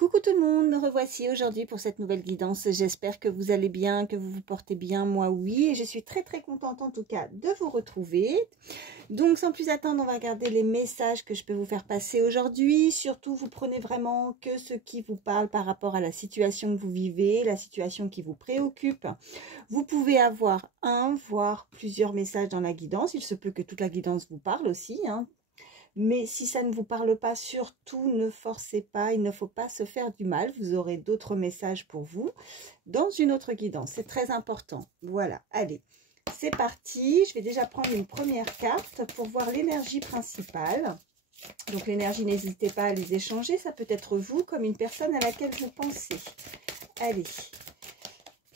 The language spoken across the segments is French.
Coucou tout le monde, me revoici aujourd'hui pour cette nouvelle guidance. J'espère que vous allez bien, que vous vous portez bien. Moi oui, et je suis très contente en tout cas de vous retrouver. Donc sans plus attendre, on va regarder les messages que je peux vous faire passer aujourd'hui. Surtout, vous prenez vraiment que ce qui vous parle par rapport à la situation que vous vivez, la situation qui vous préoccupe. Vous pouvez avoir un, voire plusieurs messages dans la guidance. Il se peut que toute la guidance vous parle aussi, hein. Mais si ça ne vous parle pas, surtout ne forcez pas, il ne faut pas se faire du mal. Vous aurez d'autres messages pour vous dans une autre guidance. C'est très important. Voilà, allez, c'est parti. Je vais déjà prendre une première carte pour voir l'énergie principale. Donc l'énergie, n'hésitez pas à les échanger. Ça peut être vous comme une personne à laquelle vous pensez. Allez.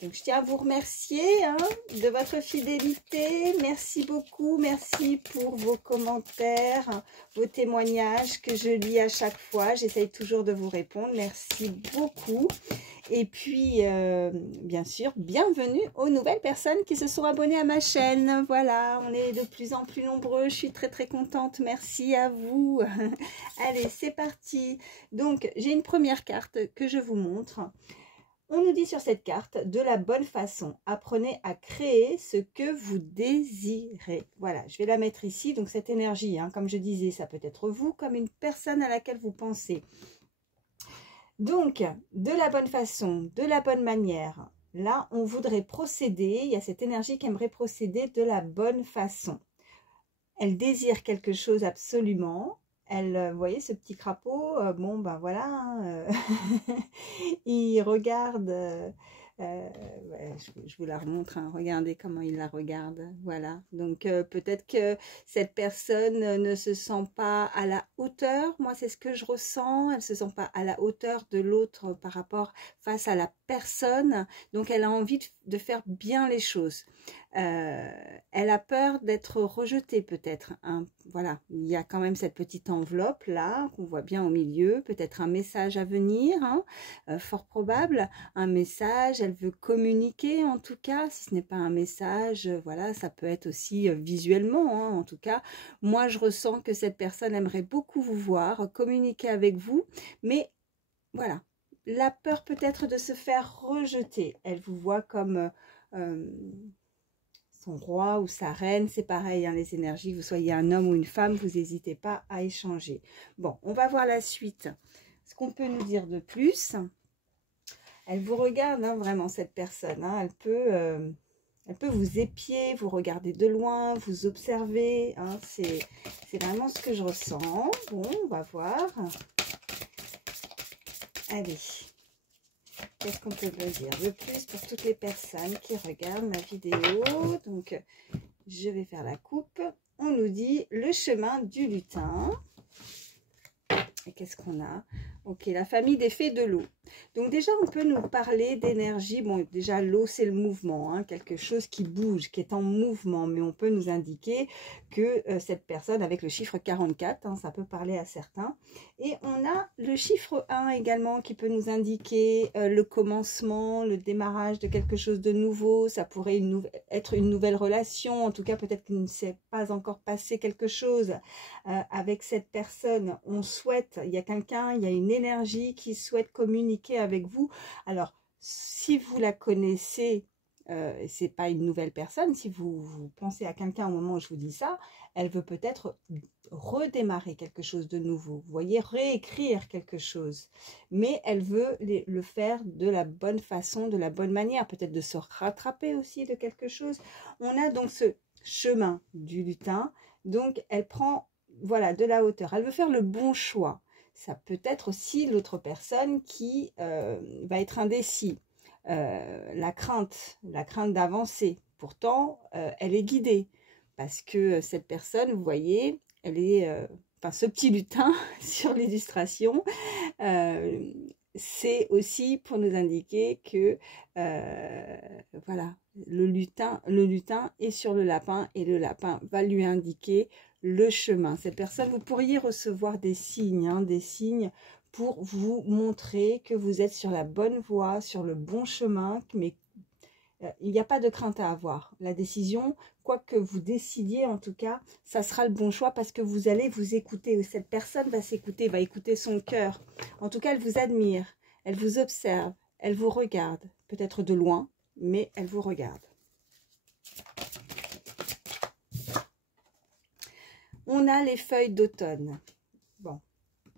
Donc, je tiens à vous remercier de votre fidélité. Merci beaucoup. Merci pour vos commentaires, vos témoignages que je lis à chaque fois. J'essaye toujours de vous répondre. Merci beaucoup. Et puis, bien sûr, bienvenue aux nouvelles personnes qui se sont abonnées à ma chaîne. Voilà, on est de plus en plus nombreux. Je suis très contente. Merci à vous. Allez, c'est parti. Donc, j'ai une première carte que je vous montre. On nous dit sur cette carte, de la bonne façon, apprenez à créer ce que vous désirez. Voilà, je vais la mettre ici. Donc cette énergie, comme je disais, ça peut être vous, comme une personne à laquelle vous pensez. Donc, de la bonne façon, de la bonne manière. Là, on voudrait procéder, il y a cette énergie qui aimerait procéder de la bonne façon. Elle désire quelque chose absolument. Elle, vous voyez ce petit crapaud, bon ben voilà, il regarde, ouais, je vous la remontre, regardez comment il la regarde, voilà. Donc peut-être que cette personne ne se sent pas à la hauteur, moi c'est ce que je ressens, elle ne se sent pas à la hauteur de l'autre par rapport face à la personne, donc elle a envie de faire bien les choses. Elle a peur d'être rejetée peut-être, voilà, il y a quand même cette petite enveloppe là qu'on voit bien au milieu, peut-être un message à venir, fort probable, un message, elle veut communiquer en tout cas, si ce n'est pas un message, voilà, ça peut être aussi visuellement, en tout cas, moi je ressens que cette personne aimerait beaucoup vous voir, communiquer avec vous, mais voilà, la peur peut-être de se faire rejeter, elle vous voit comme son roi ou sa reine, c'est pareil, les énergies, vous soyez un homme ou une femme, vous n'hésitez pas à échanger. Bon, on va voir la suite. Ce qu'on peut nous dire de plus, elle vous regarde, vraiment, cette personne, elle peut vous épier, vous regarder de loin, vous observer, c'est vraiment ce que je ressens. Bon, on va voir. Allez. Qu'est-ce qu'on peut me dire de plus pour toutes les personnes qui regardent ma vidéo? Donc, je vais faire la coupe. On nous dit le chemin du lutin. Et qu'est-ce qu'on a? Ok, la famille des fées de l'eau. Donc déjà, on peut nous parler d'énergie. Bon, déjà, l'eau, c'est le mouvement, quelque chose qui bouge, qui est en mouvement. Mais on peut nous indiquer que cette personne, avec le chiffre 44, ça peut parler à certains. Et on a le chiffre 1 également qui peut nous indiquer le commencement, le démarrage de quelque chose de nouveau. Ça pourrait être une nouvelle relation. En tout cas, peut-être qu'il ne s'est pas encore passé quelque chose avec cette personne. On souhaite, il y a quelqu'un, il y a une énergie qui souhaite communiquer avec vous. Alors, si vous la connaissez, c'est pas une nouvelle personne, si vous pensez à quelqu'un au moment où je vous dis ça, elle veut peut-être redémarrer quelque chose de nouveau, vous voyez, réécrire quelque chose, mais elle veut le faire de la bonne façon, de la bonne manière, peut-être de se rattraper aussi de quelque chose. On a donc ce chemin du lutin, donc elle prend, voilà, de la hauteur, elle veut faire le bon choix. Ça peut être aussi l'autre personne qui va être indécis, la crainte d'avancer. Pourtant, elle est guidée parce que cette personne, vous voyez, elle est, enfin ce petit lutin sur l'illustration, c'est aussi pour nous indiquer que voilà, le lutin est sur le lapin et le lapin va lui indiquer le chemin. Cette personne, vous pourriez recevoir des signes, pour vous montrer que vous êtes sur la bonne voie, sur le bon chemin, mais il n'y a pas de crainte à avoir. La décision, quoi que vous décidiez en tout cas, ça sera le bon choix parce que vous allez vous écouter. Cette personne va s'écouter, va écouter son cœur. En tout cas, elle vous admire, elle vous observe, elle vous regarde. Peut-être de loin, mais elle vous regarde. On a les feuilles d'automne. Bon,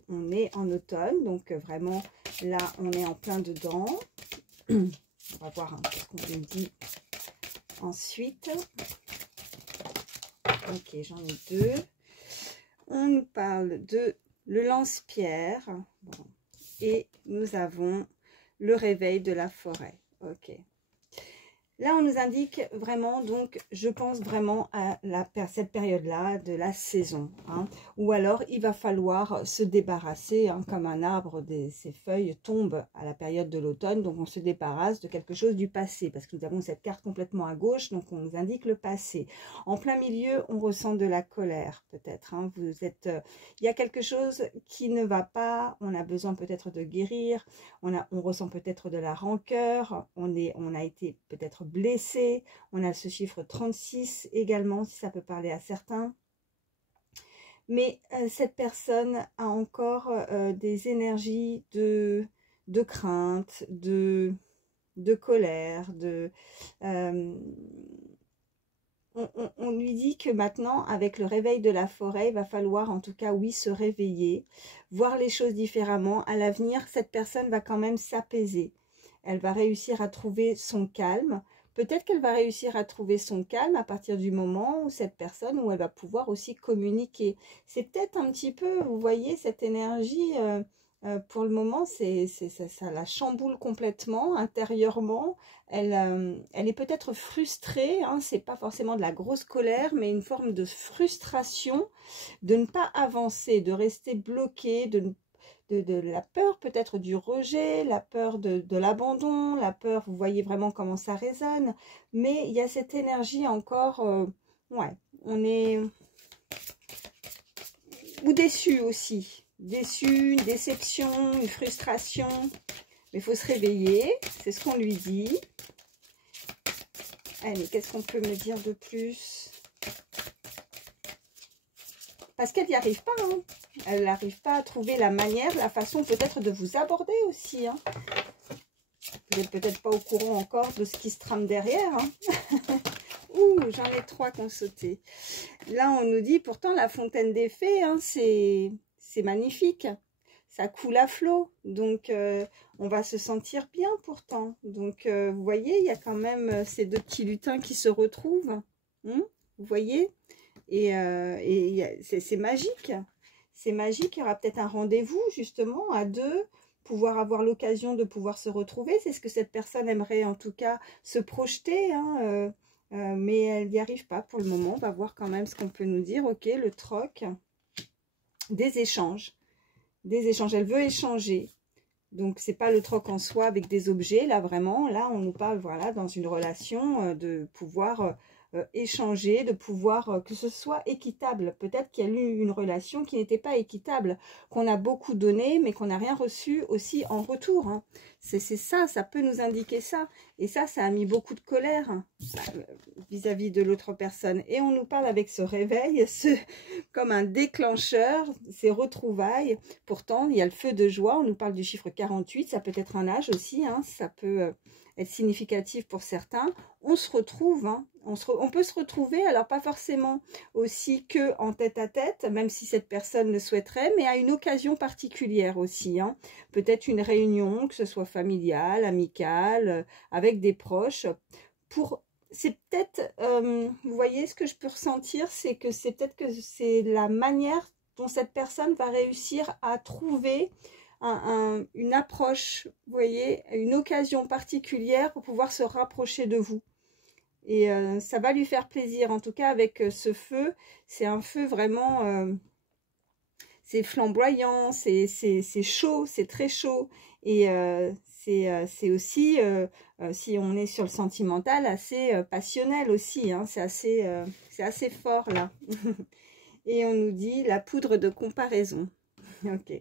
on est en automne, donc vraiment, là, on est en plein dedans. On va voir ce qu'on nous dit ensuite. Ok, j'en ai deux. On nous parle de le lance-pierre. Bon. Et nous avons le réveil de la forêt. Ok. Là, on nous indique vraiment, donc, je pense vraiment à cette période-là de la saison. Hein, ou alors, il va falloir se débarrasser, hein, comme un arbre, ses feuilles tombent à la période de l'automne. Donc, on se débarrasse de quelque chose du passé. Parce que nous avons cette carte complètement à gauche, donc on nous indique le passé. En plein milieu, on ressent de la colère, peut-être. Hein, il y a quelque chose qui ne va pas. On a besoin peut-être de guérir. On ressent peut-être de la rancœur. On a été peut-être blessé, on a ce chiffre 36 également, si ça peut parler à certains. Mais cette personne a encore des énergies de crainte, de colère, on lui dit que maintenant, avec le réveil de la forêt, il va falloir en tout cas, oui, se réveiller, voir les choses différemment. À l'avenir, cette personne va quand même s'apaiser. Elle va réussir à trouver son calme. Peut-être qu'elle va réussir à trouver son calme à partir du moment où cette personne, où elle va pouvoir aussi communiquer. C'est peut-être un petit peu, vous voyez, cette énergie, pour le moment, ça la chamboule complètement intérieurement. Elle est peut-être frustrée, hein, c'est pas forcément de la grosse colère, mais une forme de frustration de ne pas avancer, de rester bloquée, de la peur peut-être du rejet, la peur de l'abandon, la peur, vous voyez vraiment comment ça résonne, mais il y a cette énergie encore, ouais, on est, ou déçu aussi, déçu, une déception, une frustration, mais il faut se réveiller, c'est ce qu'on lui dit. Allez, qu'est-ce qu'on peut me dire de plus? Parce qu'elle n'y arrive pas, hein. Elle n'arrive pas à trouver la manière, la façon peut-être de vous aborder aussi. Hein. Vous n'êtes peut-être pas au courant encore de ce qui se trame derrière. Hein. Ouh, j'en ai 3 qui ont sauté. Là, on nous dit, pourtant, la fontaine des fées, hein, c'est magnifique. Ça coule à flot. Donc, on va se sentir bien pourtant. Donc, vous voyez, il y a quand même ces 2 petits lutins qui se retrouvent. Vous voyez? Et c'est magique. C'est magique, il y aura peut-être un rendez-vous justement à 2, pouvoir avoir l'occasion de pouvoir se retrouver. C'est ce que cette personne aimerait en tout cas se projeter, hein, mais elle n'y arrive pas pour le moment. On va voir quand même ce qu'on peut nous dire. Ok, le troc, des échanges. Des échanges, elle veut échanger. Donc, c'est pas le troc en soi avec des objets, là vraiment. Là, on nous parle, voilà, dans une relation de pouvoir... échanger, de pouvoir que ce soit équitable. Peut-être qu'il y a eu une relation qui n'était pas équitable, qu'on a beaucoup donné, mais qu'on n'a rien reçu aussi en retour. Hein. C'est ça, ça peut nous indiquer ça. Et ça a mis beaucoup de colère vis-à-vis de l'autre personne. Et on nous parle avec ce réveil, comme un déclencheur, ces retrouvailles. Pourtant, il y a le feu de joie. On nous parle du chiffre 48, ça peut être un âge aussi, hein, ça peut... être significatif pour certains, on se retrouve, hein, on peut se retrouver, alors pas forcément aussi que en tête-à-tête, même si cette personne le souhaiterait, mais à une occasion particulière aussi, hein. Peut-être une réunion, que ce soit familiale, amicale, avec des proches, c'est peut-être, vous voyez, ce que je peux ressentir, c'est que c'est peut-être que c'est la manière dont cette personne va réussir à trouver une approche, vous voyez, une occasion particulière pour pouvoir se rapprocher de vous. Et ça va lui faire plaisir, en tout cas avec ce feu, c'est un feu vraiment, c'est flamboyant, c'est chaud, c'est très chaud. Et c'est aussi, si on est sur le sentimental, assez passionnel aussi, hein, c'est assez fort là. Et on nous dit la poudre de comparaison. Ok.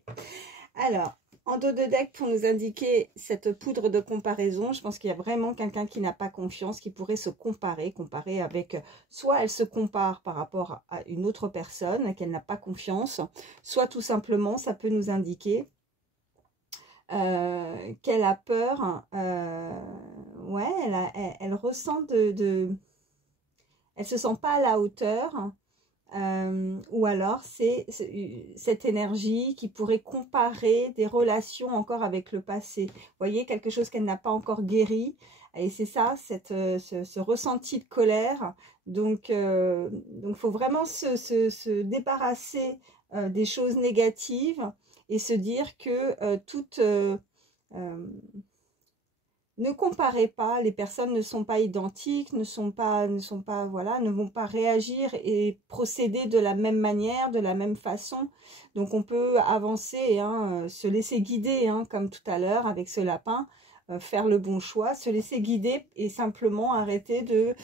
Alors, En dos de deck, pour nous indiquer cette poudre de comparaison, je pense qu'il y a vraiment quelqu'un qui n'a pas confiance, qui pourrait se comparer avec, soit elle se compare par rapport à une autre personne, qu'elle n'a pas confiance, soit tout simplement, ça peut nous indiquer qu'elle a peur, ouais, elle ressent elle se sent pas à la hauteur, ou alors c'est cette énergie qui pourrait comparer des relations encore avec le passé. Vous voyez, quelque chose qu'elle n'a pas encore guéri. Et c'est ça, ce ressenti de colère. Donc, faut vraiment se débarrasser des choses négatives et se dire que ne comparez pas, les personnes ne sont pas identiques, ne vont pas réagir et procéder de la même manière, de la même façon. Donc on peut avancer, hein, se laisser guider, hein, comme tout à l'heure avec ce lapin, faire le bon choix, se laisser guider et simplement arrêter de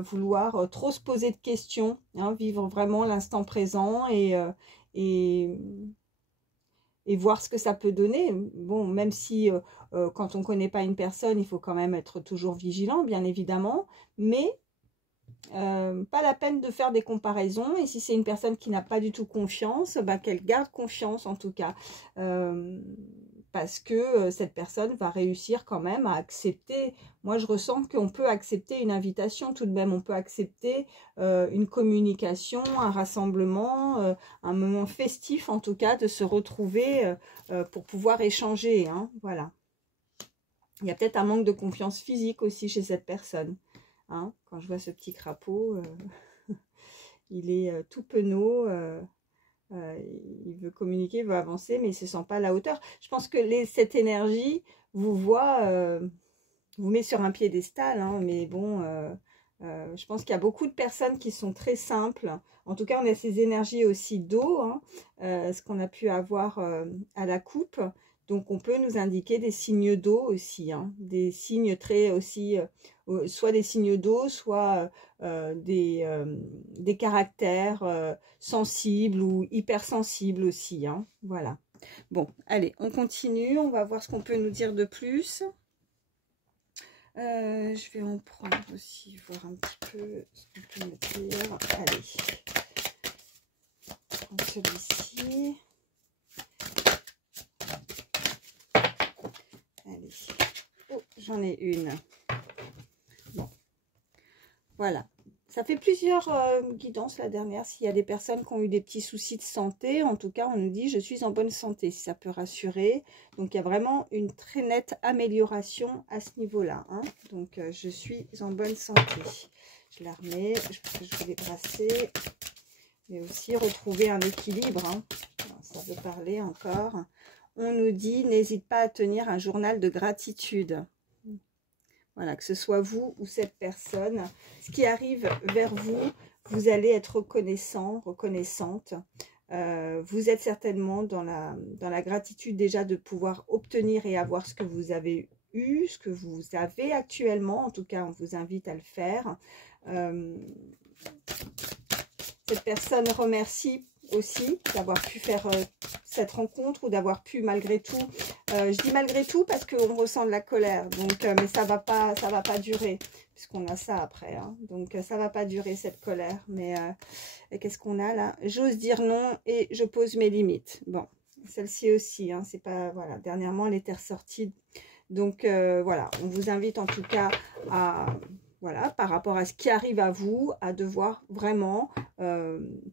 vouloir trop se poser de questions, hein, vivre vraiment l'instant présent et voir ce que ça peut donner. Bon, même si quand on ne connaît pas une personne, il faut quand même être toujours vigilant, bien évidemment, mais pas la peine de faire des comparaisons. Et si c'est une personne qui n'a pas du tout confiance, bah, qu'elle garde confiance en tout cas. Parce que cette personne va réussir quand même à accepter. Moi, je ressens qu'on peut accepter une invitation tout de même. On peut accepter une communication, un rassemblement, un moment festif en tout cas, de se retrouver pour pouvoir échanger. Hein, voilà. Il y a peut-être un manque de confiance physique aussi chez cette personne. Hein, quand je vois ce petit crapaud, il est tout penaud. Il veut communiquer, il veut avancer, mais il ne se sent pas à la hauteur. Je pense que cette énergie vous met sur un piédestal, hein, mais bon, je pense qu'il y a beaucoup de personnes qui sont très simples. En tout cas, on a ces énergies aussi d'eau, hein, ce qu'on a pu avoir à la coupe. Donc, on peut nous indiquer des signes d'eau aussi, hein, des signes très aussi, soit des signes d'eau, soit des caractères sensibles ou hypersensibles aussi. Hein, voilà. Bon, allez, on continue. On va voir ce qu'on peut nous dire de plus. Je vais en prendre aussi, voir un petit peu ce qu'on peut me dire. Allez, je prends celui-ci. Allez, oh, j'en ai une. Bon, voilà. Ça fait plusieurs guidances la dernière. S'il y a des personnes qui ont eu des petits soucis de santé, en tout cas, on nous dit « je suis en bonne santé », si ça peut rassurer. Donc, il y a vraiment une très nette amélioration à ce niveau-là. Hein. Donc, je suis en bonne santé. Je la remets, je vais brasser, mais aussi retrouver un équilibre. Hein. Alors, ça veut parler encore. On nous dit « n'hésite pas à tenir un journal de gratitude ». Voilà, que ce soit vous ou cette personne, ce qui arrive vers vous, vous allez être reconnaissant, reconnaissante. Vous êtes certainement dans la gratitude déjà de pouvoir obtenir et avoir ce que vous avez eu, ce que vous avez actuellement. En tout cas, on vous invite à le faire. Cette personne remercie aussi d'avoir pu faire cette rencontre ou d'avoir pu malgré tout, je dis malgré tout parce qu'on ressent de la colère, donc mais ça va pas durer puisqu'on a ça après, hein. Donc ça va pas durer cette colère, mais qu'est-ce qu'on a là? J'ose dire non et je pose mes limites. Bon, celle-ci aussi, hein, c'est pas, voilà, dernièrement elle était ressortie, donc voilà, on vous invite en tout cas à, voilà, par rapport à ce qui arrive à vous, à devoir vraiment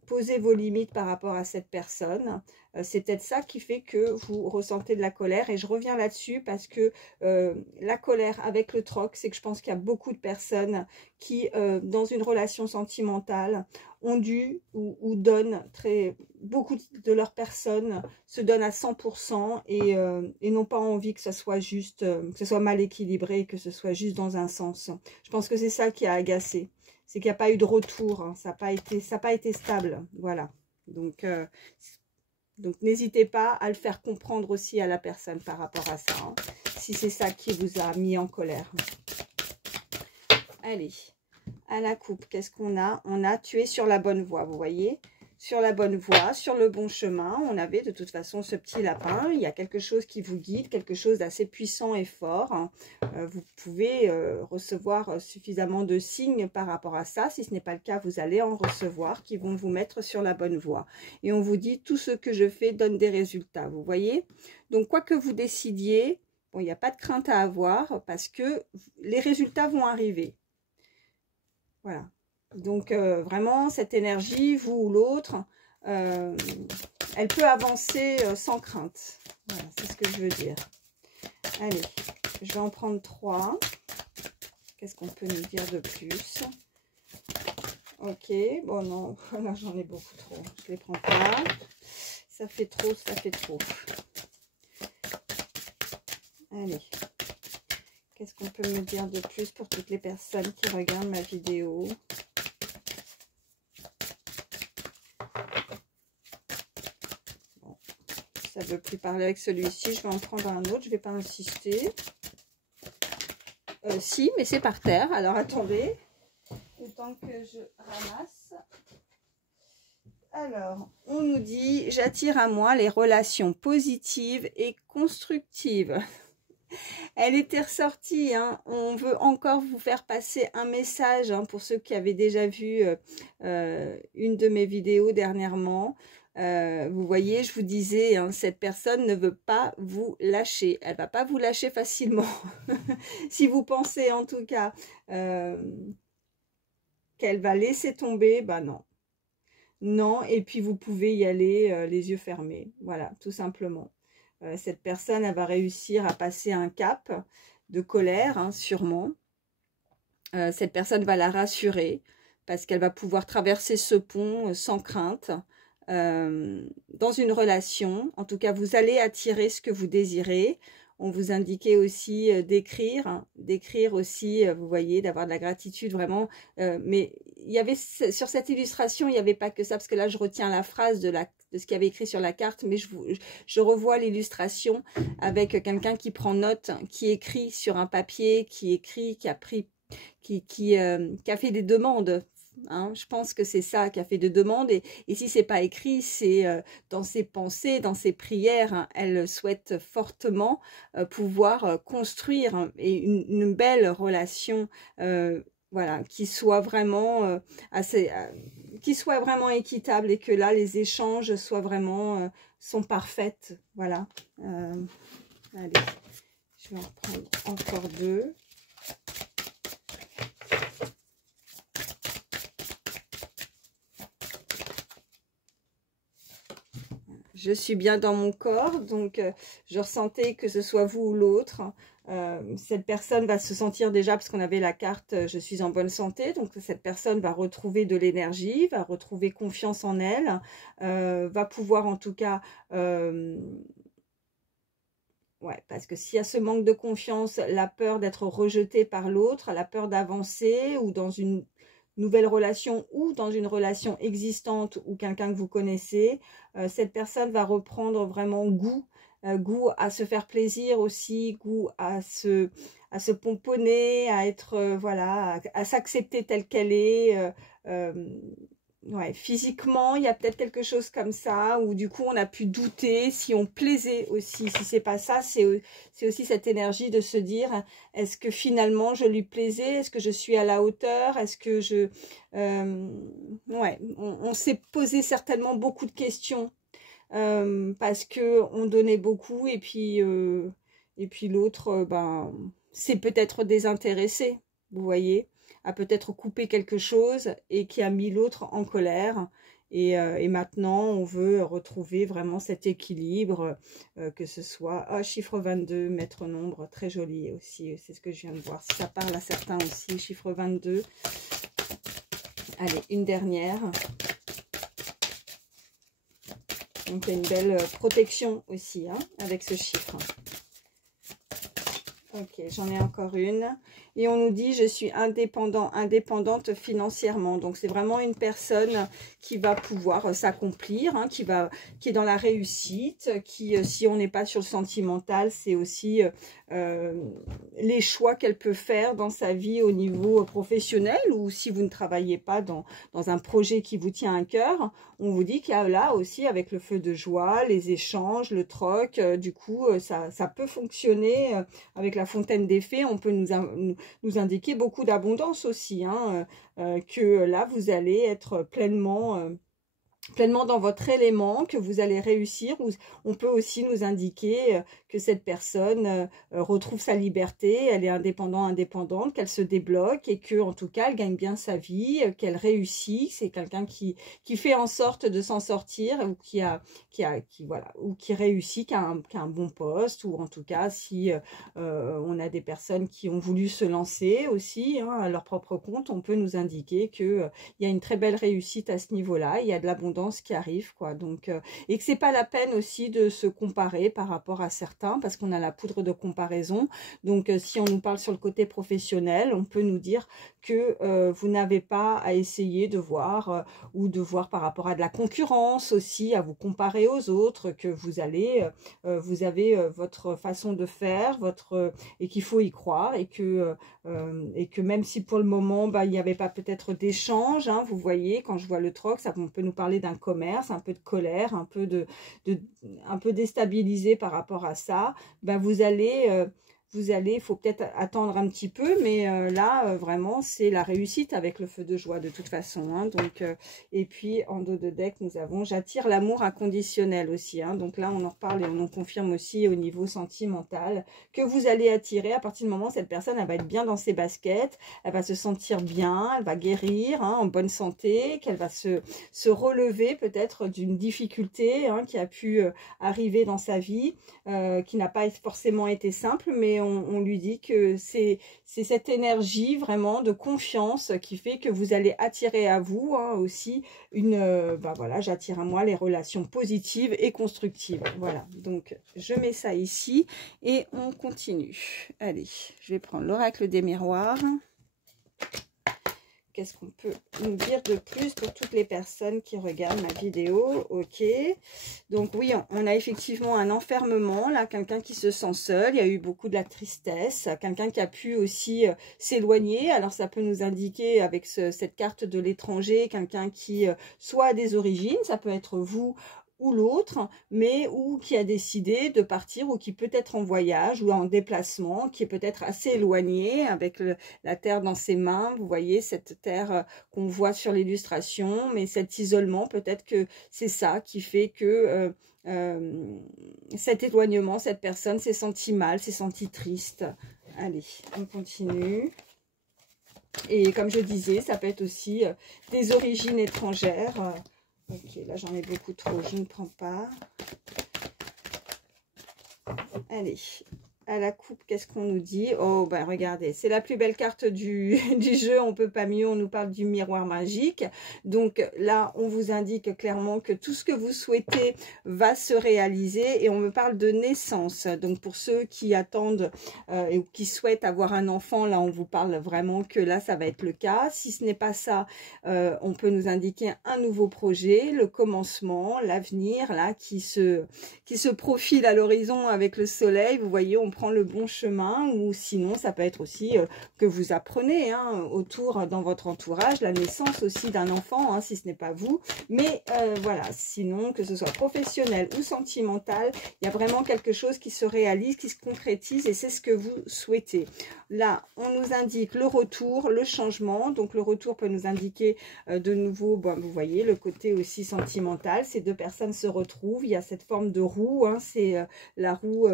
poser vos limites par rapport à cette personne. C'est peut-être ça qui fait que vous ressentez de la colère. Et je reviens là-dessus parce que la colère avec le troc, c'est que je pense qu'il y a beaucoup de personnes qui, dans une relation sentimentale, ont dû ou donnent beaucoup de leur personne, se donnent à 100% et n'ont pas envie que ça soit juste, que ce soit mal équilibré, que ce soit juste dans un sens. Je pense que c'est ça qui a agacé. C'est qu'il n'y a pas eu de retour, hein. Ça n'a pas été stable, voilà. Donc n'hésitez pas à le faire comprendre aussi à la personne par rapport à ça, hein, si c'est ça qui vous a mis en colère. Allez, à la coupe, qu'est-ce qu'on a? On a tué sur la bonne voie, vous voyez? sur la bonne voie, sur le bon chemin. On avait de toute façon ce petit lapin. Il y a quelque chose qui vous guide, quelque chose d'assez puissant et fort. Vous pouvez recevoir suffisamment de signes par rapport à ça. Si ce n'est pas le cas, vous allez en recevoir qui vont vous mettre sur la bonne voie. Et on vous dit, tout ce que je fais donne des résultats. Vous voyez? Donc, quoi que vous décidiez, bon, il n'y a pas de crainte à avoir parce que les résultats vont arriver. Voilà. Donc, vraiment, cette énergie, vous ou l'autre, elle peut avancer sans crainte. Voilà, c'est ce que je veux dire. Allez, je vais en prendre 3. Qu'est-ce qu'on peut nous dire de plus? Ok, bon non, là j'en ai beaucoup trop. Je ne les prends pas. Ça fait trop, ça fait trop. Allez. Qu'est-ce qu'on peut me dire de plus pour toutes les personnes qui regardent ma vidéo? Bon, ça ne veut plus parler avec celui-ci. Je vais en prendre un autre. Je ne vais pas insister. Si, mais c'est par terre. Alors, attendez. Le temps que je ramasse. Alors, on nous dit « J'attire à moi les relations positives et constructives ». Elle était ressortie, hein. On veut encore vous faire passer un message hein, pour ceux qui avaient déjà vu une de mes vidéos dernièrement. Vous voyez, je vous disais, hein, cette personne ne veut pas vous lâcher. Elle ne va pas vous lâcher facilement. Si vous pensez en tout cas qu'elle va laisser tomber, bah non. Non, et puis vous pouvez y aller les yeux fermés. Voilà, tout simplement. Cette personne, elle va réussir à passer un cap de colère, hein, sûrement. Cette personne va la rassurer parce qu'elle va pouvoir traverser ce pont sans crainte. Dans une relation, en tout cas, vous allez attirer ce que vous désirez. On vous indiquait aussi d'écrire, hein, d'écrire aussi, vous voyez, d'avoir de la gratitude vraiment. Mais il y avait sur cette illustration, il n'y avait pas que ça, parce que là, je retiens la phrase de ce qu'il y avait écrit sur la carte, mais je revois l'illustration avec quelqu'un qui prend note, qui écrit sur un papier, qui écrit, qui a pris, qui a fait des demandes. Hein, je pense que c'est ça qui a fait de demandes et si c'est pas écrit, c'est dans ses pensées, dans ses prières, hein, elle souhaite fortement pouvoir construire hein, une belle relation, voilà, qui soit vraiment qui soit vraiment équitable et que là les échanges soient vraiment sont parfaites, voilà. Allez, je vais en prendre encore 2. Je suis bien dans mon corps, donc je ressentais que ce soit vous ou l'autre. Cette personne va se sentir déjà, parce qu'on avait la carte « Je suis en bonne santé », donc cette personne va retrouver de l'énergie, va retrouver confiance en elle, va pouvoir en tout cas... ouais, parce que s'il y a ce manque de confiance, la peur d'être rejeté par l'autre, la peur d'avancer ou dans une nouvelle relation ou dans une relation existante ou quelqu'un que vous connaissez, cette personne va reprendre vraiment goût, goût à se faire plaisir aussi, goût à se pomponner, à être, voilà, à s'accepter telle qu'elle est, ouais, physiquement, il y a peut-être quelque chose comme ça, où du coup on a pu douter si on plaisait aussi. Si c'est pas ça, c'est aussi cette énergie de se dire, est-ce que finalement je lui plaisais? Est-ce que je suis à la hauteur? Est-ce que je... ouais, on s'est posé certainement beaucoup de questions parce que on donnait beaucoup et puis l'autre, ben, c'est peut-être désintéressé, vous voyez, a peut-être coupé quelque chose et qui a mis l'autre en colère. Et maintenant, on veut retrouver vraiment cet équilibre, que ce soit chiffre 22, maître nombre, très joli aussi, c'est ce que je viens de voir. Si ça parle à certains aussi, chiffre 22. Allez, une dernière. Donc, il y a une belle protection aussi hein, avec ce chiffre. Ok, j'en ai encore une. Et on nous dit, je suis indépendante financièrement. Donc, c'est vraiment une personne qui va pouvoir s'accomplir, hein, qui est dans la réussite, qui, si on n'est pas sur le sentimental, c'est aussi les choix qu'elle peut faire dans sa vie au niveau professionnel, ou si vous ne travaillez pas dans un projet qui vous tient à cœur, on vous dit qu'il y a là aussi, avec le feu de joie, les échanges, le troc, du coup, ça peut fonctionner avec la fontaine des fées. On peut nous indiquer beaucoup d'abondance aussi, hein, que là, vous allez être pleinement dans votre élément, que vous allez réussir. On peut aussi nous indiquer que cette personne retrouve sa liberté, elle est indépendante, qu'elle se débloque et que, en tout cas, elle gagne bien sa vie, qu'elle réussit. C'est quelqu'un qui fait en sorte de s'en sortir, ou qui réussit, qui a un bon poste, ou en tout cas, si on a des personnes qui ont voulu se lancer aussi, hein, à leur propre compte, on peut nous indiquer que il y a une très belle réussite à ce niveau-là, il y a de l'abondance qui arrive, quoi. Donc, et que c'est pas la peine aussi de se comparer par rapport à certains, parce qu'on a la poudre de comparaison. Donc, si on nous parle sur le côté professionnel, on peut nous dire que vous n'avez pas à essayer de voir, ou de voir par rapport à de la concurrence aussi, à vous comparer aux autres, que vous avez votre façon de faire, et qu'il faut y croire, et que même si pour le moment, il n'y avait pas peut-être d'échange, hein, vous voyez, quand je vois le troc, on peut nous parler d'un commerce, un peu de colère, un peu déstabilisé par rapport à ça, il faut peut-être attendre un petit peu, mais là, vraiment, c'est la réussite avec le feu de joie de toute façon, hein. Donc, et puis, en dos de deck, nous avons « J'attire l'amour inconditionnel » aussi, hein. Donc là, on en reparle et on en confirme aussi au niveau sentimental que vous allez attirer. À partir du moment où cette personne, elle va être bien dans ses baskets, elle va se sentir bien, elle va guérir, hein, en bonne santé, qu'elle va se relever peut-être d'une difficulté, hein, qui a pu arriver dans sa vie, qui n'a pas forcément été simple, mais on lui dit que c'est cette énergie vraiment de confiance qui fait que vous allez attirer à vous, hein, aussi voilà, j'attire à moi les relations positives et constructives. Voilà, donc je mets ça ici et on continue. Allez, je vais prendre l'oracle des miroirs. Qu'est-ce qu'on peut nous dire de plus pour toutes les personnes qui regardent ma vidéo? Ok. Donc oui, on a effectivement un enfermement, là, quelqu'un qui se sent seul. Il y a eu beaucoup de la tristesse. Quelqu'un qui a pu aussi s'éloigner. Alors ça peut nous indiquer avec cette carte de l'étranger, quelqu'un qui soit a des origines, ça peut être vous ou l'autre, mais ou qui a décidé de partir, ou qui peut être en voyage ou en déplacement, qui est peut-être assez éloigné avec la terre dans ses mains. Vous voyez cette terre qu'on voit sur l'illustration, mais cet isolement, peut-être que c'est ça qui fait que cet éloignement, cette personne s'est sentie mal, s'est sentie triste. Allez, on continue. Et comme je disais, ça peut être aussi des origines étrangères. Ok, là j'en ai beaucoup trop, je ne prends pas. Allez, à la coupe, qu'est-ce qu'on nous dit? Oh, ben regardez, c'est la plus belle carte du jeu, on peut pas mieux, on nous parle du miroir magique. Donc là, on vous indique clairement que tout ce que vous souhaitez va se réaliser, et on me parle de naissance. Donc pour ceux qui attendent et qui souhaitent avoir un enfant, là on vous parle vraiment que là ça va être le cas. Si ce n'est pas ça, on peut nous indiquer un nouveau projet, le commencement, l'avenir là qui se profile à l'horizon avec le soleil. Vous voyez, on prend le bon chemin, ou sinon ça peut être aussi que vous apprenez, hein, autour dans votre entourage, la naissance aussi d'un enfant, hein, si ce n'est pas vous, mais voilà, sinon que ce soit professionnel ou sentimental, il y a vraiment quelque chose qui se réalise, qui se concrétise, et c'est ce que vous souhaitez. Là, on nous indique le retour, le changement. Donc le retour peut nous indiquer de nouveau, bon, vous voyez, le côté aussi sentimental. Ces deux personnes se retrouvent, il y a cette forme de roue, hein, c'est la roue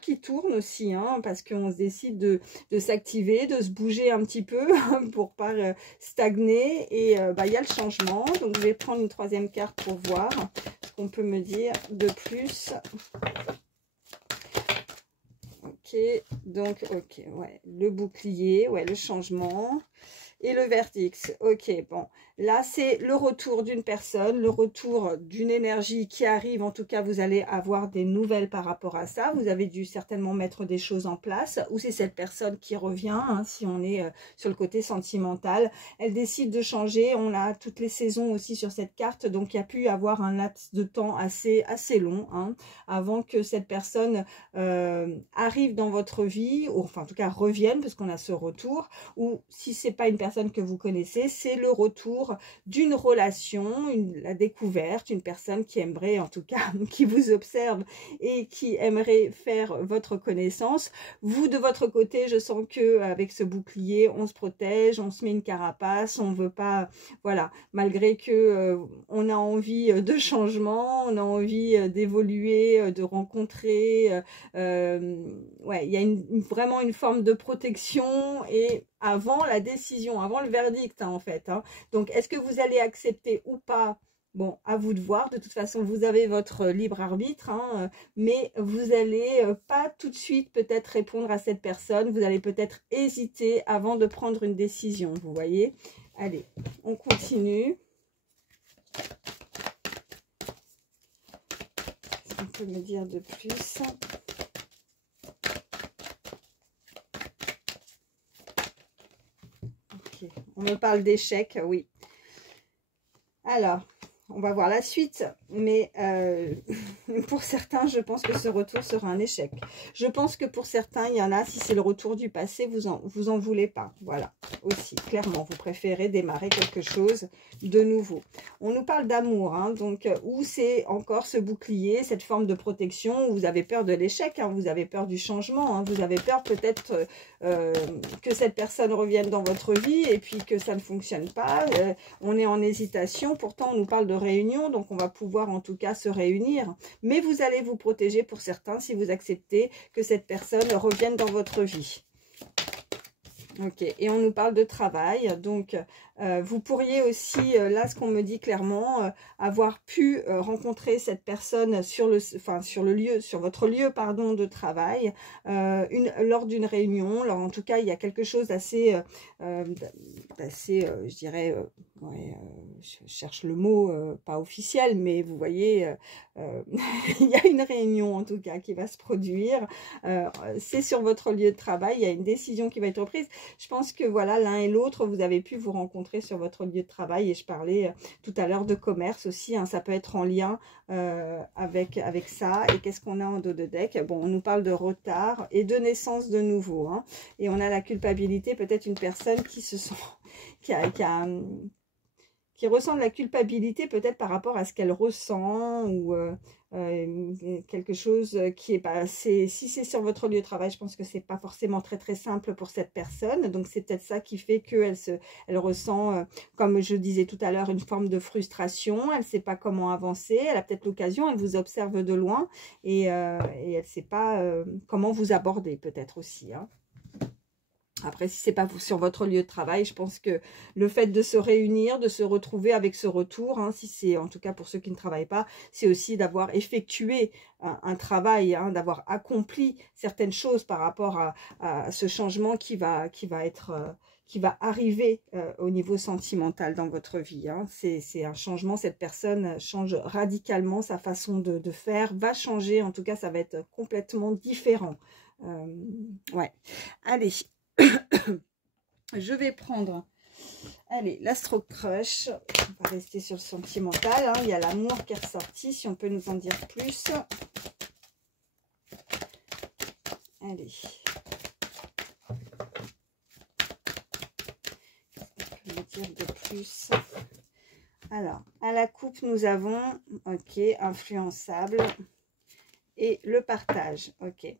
qui tourne aussi, hein, parce qu'on se décide de s'activer, de se bouger un petit peu pour pas stagner, et il y a le changement. Donc je vais prendre une troisième carte pour voir ce qu'on peut me dire de plus. Ok, donc ok, ouais, le bouclier, ouais, le changement. et le verdict. Ok, bon, là c'est le retour d'une personne, le retour d'une énergie qui arrive. En tout cas, vous allez avoir des nouvelles par rapport à ça. Vous avez dû certainement mettre des choses en place, ou c'est cette personne qui revient, hein, si on est sur le côté sentimental. Elle décide de changer. On a toutes les saisons aussi sur cette carte, donc il y a pu avoir un laps de temps assez long, hein, avant que cette personne arrive dans votre vie, ou enfin en tout cas revienne, parce qu'on a ce retour. Ou si c'est pas une personne que vous connaissez, c'est le retour d'une relation, la découverte, une personne qui aimerait, en tout cas, qui vous observe et qui aimerait faire votre connaissance. Vous, de votre côté, je sens que avec ce bouclier, on se protège, on se met une carapace, on veut pas, voilà, malgré que on a envie de changement, on a envie d'évoluer, de rencontrer, ouais, il y a vraiment une forme de protection et avant la décision, avant le verdict, hein, en fait. Hein. Donc, est-ce que vous allez accepter ou pas? Bon, à vous de voir. De toute façon, vous avez votre libre arbitre, hein, mais vous allez pas tout de suite peut-être répondre à cette personne. Vous allez peut-être hésiter avant de prendre une décision, vous voyez? Allez, on continue. Qu'est-ce qu'on peut me dire de plus? Okay. On me parle d'échec, oui. Alors, on va voir la suite, mais pour certains, je pense que ce retour sera un échec. Je pense que pour certains, il y en a, si c'est le retour du passé, vous en voulez pas. Voilà, aussi, clairement, vous préférez démarrer quelque chose de nouveau. On nous parle d'amour, hein, donc, où c'est encore ce bouclier, cette forme de protection, où vous avez peur de l'échec, hein, vous avez peur du changement, hein, vous avez peur peut-être que cette personne revienne dans votre vie et puis que ça ne fonctionne pas. On est en hésitation, pourtant on nous parle de réunion, donc on va pouvoir en tout cas se réunir. Mais vous allez vous protéger pour certains si vous acceptez que cette personne revienne dans votre vie. Ok, et on nous parle de travail, donc vous pourriez aussi, là ce qu'on me dit clairement, avoir pu rencontrer cette personne sur votre lieu pardon, de travail, lors d'une réunion. Alors en tout cas, il y a quelque chose d'assez, je dirais, ouais, je cherche le mot, pas officiel, mais vous voyez, il y a une réunion en tout cas qui va se produire. C'est sur votre lieu de travail, il y a une décision qui va être prise. Je pense que voilà, l'un et l'autre, vous avez pu vous rencontrer sur votre lieu de travail. Et je parlais tout à l'heure de commerce aussi. Hein, ça peut être en lien avec ça. Et qu'est-ce qu'on a en dos de deck? Bon, on nous parle de retard et de naissance de nouveau. Hein, et on a la culpabilité, peut-être une personne qui se sent... qui ressent de la culpabilité peut-être par rapport à ce qu'elle ressent ou quelque chose qui est pas assez... Si c'est sur votre lieu de travail, je pense que c'est pas forcément très simple pour cette personne. Donc c'est peut-être ça qui fait qu'elle elle ressent, comme je disais tout à l'heure, une forme de frustration. Elle sait pas comment avancer. Elle a peut-être l'occasion, elle vous observe de loin et elle sait pas comment vous aborder peut-être aussi. Hein. Après, si ce n'est pas sur votre lieu de travail, je pense que le fait de se réunir, de se retrouver avec ce retour, hein, si c'est en tout cas pour ceux qui ne travaillent pas, c'est aussi d'avoir effectué un travail, hein, d'avoir accompli certaines choses par rapport à ce changement qui va arriver au niveau sentimental dans votre vie. Hein. C'est un changement, cette personne change radicalement, sa façon de faire va changer, en tout cas ça va être complètement différent. Ouais, allez. Je vais prendre, allez, l'Astro Crush. On va rester sur le sentimental. Hein. Il y a l'amour qui est ressorti. Si on peut nous en dire plus. Allez. Qu'est-ce qu'on peut me dire de plus? Alors, à la coupe, nous avons, ok, influençable. Et le partage, ok.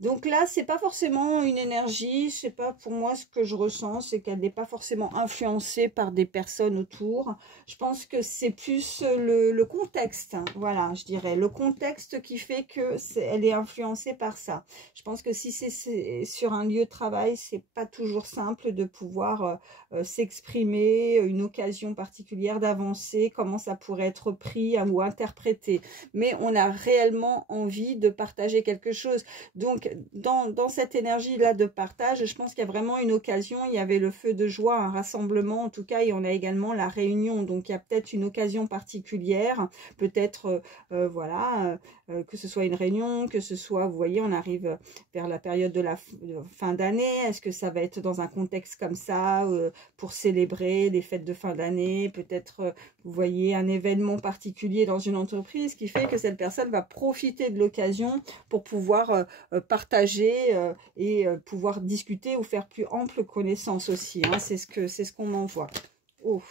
Donc là, c'est pas forcément une énergie, c'est pas pour moi ce que je ressens, c'est qu'elle n'est pas forcément influencée par des personnes autour. Je pense que c'est plus le contexte, hein, voilà, je dirais, le contexte qui fait que elle est influencée par ça. Je pense que si c'est sur un lieu de travail, c'est pas toujours simple de pouvoir s'exprimer, une occasion particulière d'avancer, comment ça pourrait être pris ou interprété. Mais on a réellement envie de partager quelque chose. Donc, dans cette énergie-là de partage, je pense qu'il y a vraiment une occasion. Il y avait le feu de joie, un rassemblement en tout cas, et on a également la réunion. Donc, il y a peut-être une occasion particulière, peut-être, voilà, que ce soit une réunion, que ce soit, vous voyez, on arrive vers la période de la fin d'année. Est-ce que ça va être dans un contexte comme ça, pour célébrer les fêtes de fin d'année? Peut-être, vous voyez, un événement particulier dans une entreprise qui fait que cette personne va profiter de l'occasion pour pouvoir partager et pouvoir discuter ou faire plus ample connaissance aussi. Hein. C'est ce qu'on m'envoie. Oh.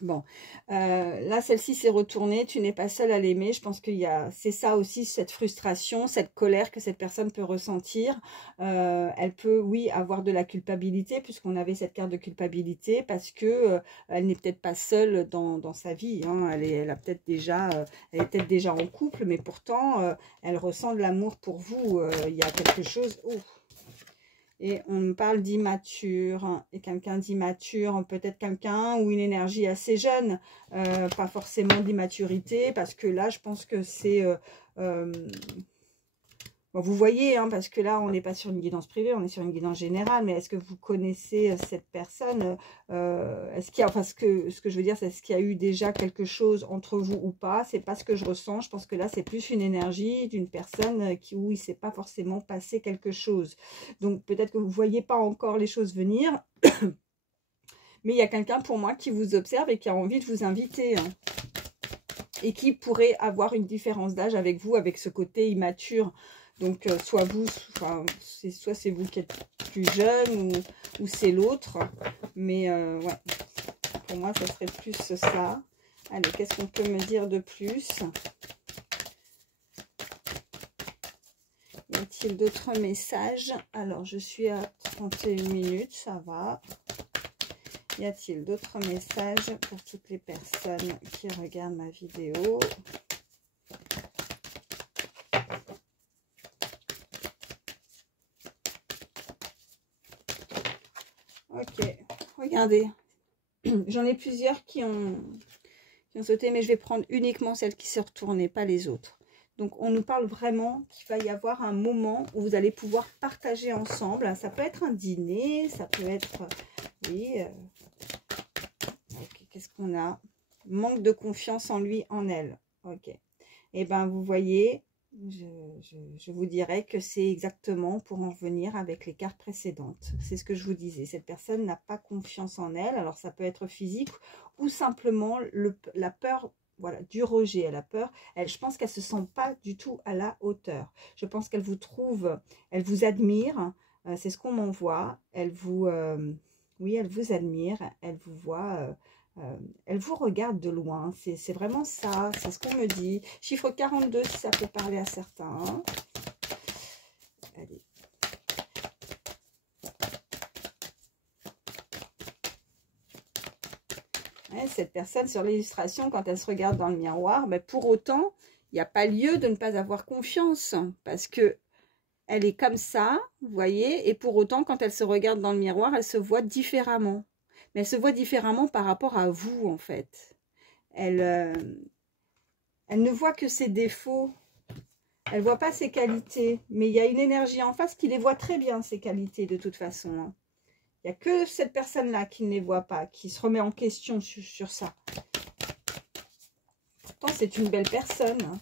Bon, là, celle-ci s'est retournée. Tu n'es pas seule à l'aimer. Je pense c'est ça aussi, cette frustration, cette colère que cette personne peut ressentir. Elle peut, oui, avoir de la culpabilité, puisqu'on avait cette carte de culpabilité, parce que elle n'est peut-être pas seule dans sa vie. Hein. Elle est peut-être déjà en couple, mais pourtant, elle ressent de l'amour pour vous. Il y a quelque chose... Oh. Et on me parle d'immature, et quelqu'un d'immature, peut-être quelqu'un ou une énergie assez jeune, pas forcément d'immaturité, parce que là, je pense que c'est... bon, vous voyez, hein, parce que là, on n'est pas sur une guidance privée, on est sur une guidance générale, mais est-ce que vous connaissez cette personne? Est-ce qu'il y a, enfin, ce que je veux dire, c'est est-ce qu'il y a eu déjà quelque chose entre vous ou pas? C'est pas ce que je ressens. Je pense que là, c'est plus une énergie d'une personne où il ne s'est pas forcément passé quelque chose. Donc, peut-être que vous ne voyez pas encore les choses venir, mais il y a quelqu'un pour moi qui vous observe et qui a envie de vous inviter, hein, et qui pourrait avoir une différence d'âge avec vous, avec ce côté immature. Donc, soit c'est vous qui êtes plus jeune ou c'est l'autre. Mais, ouais, pour moi, ça serait plus ça. Allez, qu'est-ce qu'on peut me dire de plus? Y a-t-il d'autres messages? Alors, je suis à 31 minutes, ça va. Y a-t-il d'autres messages pour toutes les personnes qui regardent ma vidéo? Ok, regardez, j'en ai plusieurs qui ont sauté, mais je vais prendre uniquement celles qui se retournaient, pas les autres. Donc, on nous parle vraiment qu'il va y avoir un moment où vous allez pouvoir partager ensemble. Ça peut être un dîner, ça peut être... Oui, okay, qu'est-ce qu'on a? Manque de confiance en lui, en elle. Ok. Et bien, vous voyez... Je vous dirais que c'est exactement pour en revenir avec les cartes précédentes. C'est ce que je vous disais. Cette personne n'a pas confiance en elle. Alors, ça peut être physique ou simplement la peur, voilà, du rejet. Elle a peur. Je pense qu'elle ne se sent pas du tout à la hauteur. Je pense qu'elle vous trouve, elle vous admire. C'est ce qu'on m'envoie. Oui, elle vous admire. Elle vous voit... elle vous regarde de loin, c'est vraiment ça, c'est ce qu'on me dit. Chiffre 42, si ça peut parler à certains. Allez. Ouais, cette personne sur l'illustration, quand elle se regarde dans le miroir, ben pour autant, il n'y a pas lieu de ne pas avoir confiance, parce que elle est comme ça, vous voyez, et pour autant, quand elle se regarde dans le miroir, elle se voit différemment. Mais elle se voit différemment par rapport à vous, en fait. Elle ne voit que ses défauts. Elle ne voit pas ses qualités. Mais il y a une énergie en face qui les voit très bien, ses qualités, de toute façon. Hein. Il n'y a que cette personne-là qui ne les voit pas, qui se remet en question sur ça. Pourtant, c'est une belle personne. Hein.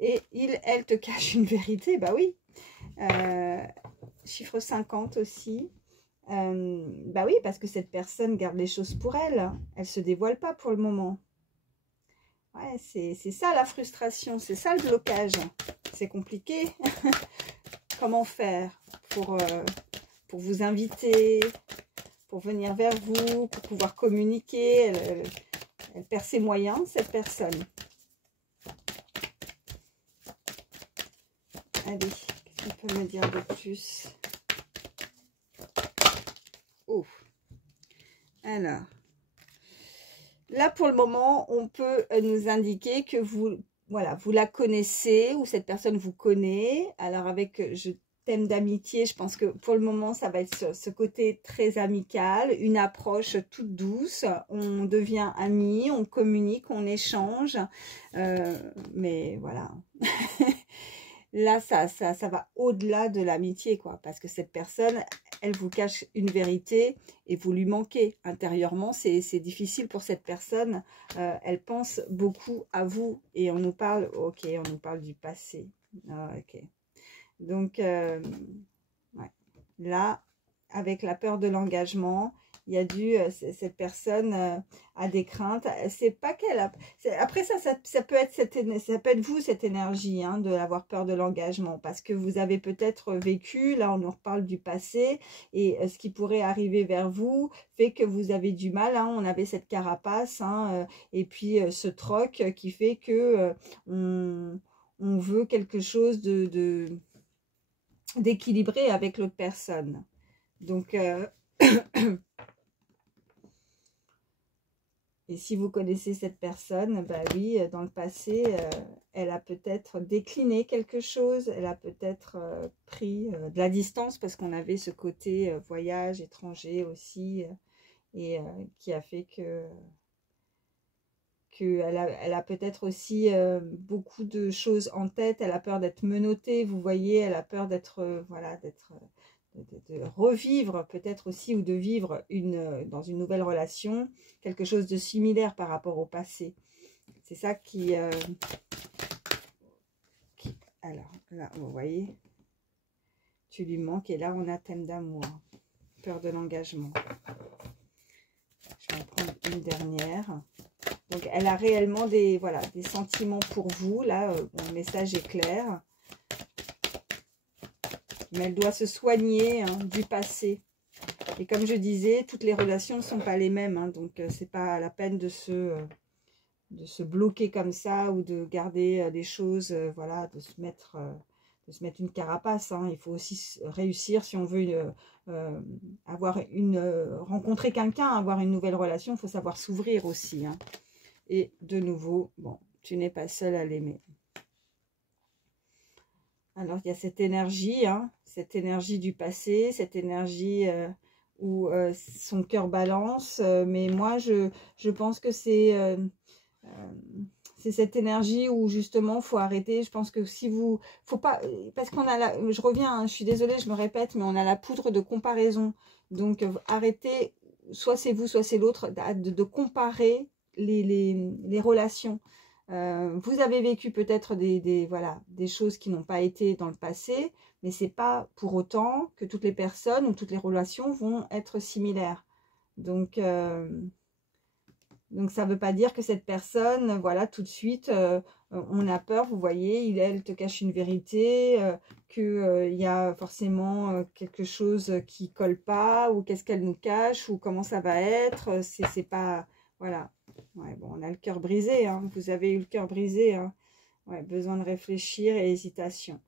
Et elle te cache une vérité, bah oui. Chiffre 50 aussi. Bah oui, parce que cette personne garde les choses pour elle. Elle ne se dévoile pas pour le moment. Ouais, c'est ça la frustration, c'est ça le blocage. C'est compliqué. Comment faire pour vous inviter, pour venir vers vous, pour pouvoir communiquer. Elle perd ses moyens, cette personne. Allez, qu'est-ce qu'on peut me dire de plus? Oh. Alors, là pour le moment, on peut nous indiquer que vous, voilà, vous la connaissez ou cette personne vous connaît. Alors avec, thème d'amitié. Je pense que pour le moment, ça va être ce côté très amical, une approche toute douce. On devient amis, on communique, on échange. Mais voilà. Là, ça va au-delà de l'amitié, quoi. Parce que cette personne, elle vous cache une vérité et vous lui manquez. Intérieurement, c'est difficile pour cette personne. Elle pense beaucoup à vous. Et on nous parle, ok, on nous parle du passé. Ah, ok. Donc, ouais. Là, avec la peur de l'engagement, il y a cette personne a des craintes. C'est pas qu'elle a. Après ça peut être ça peut être vous, cette énergie hein, de avoir peur de l'engagement, parce que vous avez peut-être vécu. Là, on nous reparle du passé et ce qui pourrait arriver vers vous fait que vous avez du mal. Hein, on avait cette carapace hein, et puis ce troc qui fait que on veut quelque chose d'équilibré avec l'autre personne. Donc, et si vous connaissez cette personne, bah oui, dans le passé, elle a peut-être décliné quelque chose, elle a peut-être pris de la distance parce qu'on avait ce côté voyage étranger aussi, et qui a fait que elle a peut-être aussi beaucoup de choses en tête, elle a peur d'être menottée, vous voyez, elle a peur d'être, voilà, de revivre peut-être aussi ou de vivre dans une nouvelle relation, quelque chose de similaire par rapport au passé. C'est ça qui alors là, vous voyez, tu lui manques et là on a thème d'amour, peur de l'engagement. Je vais en prendre une dernière. Donc, elle a réellement des sentiments pour vous. Là, le message est clair. Mais elle doit se soigner hein, du passé. Et comme je disais, toutes les relations ne sont pas les mêmes. Hein, donc, c'est pas la peine de se bloquer comme ça ou de garder des choses, voilà, de se mettre une carapace. Hein. Il faut aussi réussir si on veut rencontrer quelqu'un, avoir une nouvelle relation. Il faut savoir s'ouvrir aussi. Hein. Et de nouveau, bon, tu n'es pas seul à l'aimer. Alors, il y a cette énergie, hein, cette énergie du passé, cette énergie où son cœur balance. Mais moi, je pense que c'est cette énergie où justement, il faut arrêter. Je pense que si vous... faut pas, parce qu'on a je reviens, hein, je suis désolée, je me répète, mais on a la poudre de comparaison. Donc, arrêtez, soit c'est vous, soit c'est l'autre, de comparer les relations. Vous avez vécu peut-être des choses qui n'ont pas été dans le passé, mais c'est pas pour autant que toutes les personnes ou toutes les relations vont être similaires. Donc ça ne veut pas dire que cette personne, voilà, tout de suite, on a peur, vous voyez, elle te cache une vérité, qu'il y a forcément quelque chose qui colle pas, ou qu'est-ce qu'elle nous cache, ou comment ça va être, c'est pas... Voilà. Ouais, bon, on a le cœur brisé, hein. Vous avez eu le cœur brisé, hein. Ouais, besoin de réfléchir et hésitation.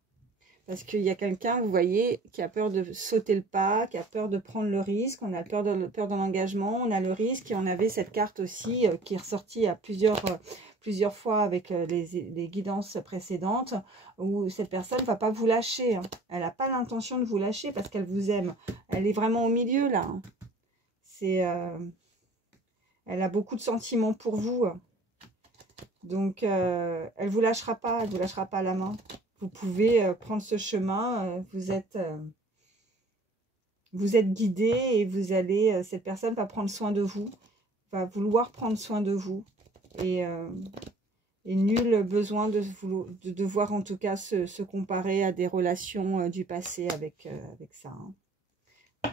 Parce qu'il y a quelqu'un, vous voyez, qui a peur de sauter le pas, qui a peur de prendre le risque. On a peur de l'engagement, on a le risque. Et on avait cette carte aussi qui est ressortie à plusieurs fois avec les guidances précédentes, où cette personne ne va pas vous lâcher. Hein. Elle n'a pas l'intention de vous lâcher parce qu'elle vous aime. Elle est vraiment au milieu, là. Hein. Elle a beaucoup de sentiments pour vous. Donc, elle ne vous lâchera pas. Elle ne vous lâchera pas la main. Vous pouvez prendre ce chemin. Vous êtes guidé et vous allez... cette personne va prendre soin de vous. Va vouloir prendre soin de vous. Et nul besoin de devoir en tout cas se comparer à des relations du passé avec ça. Hein.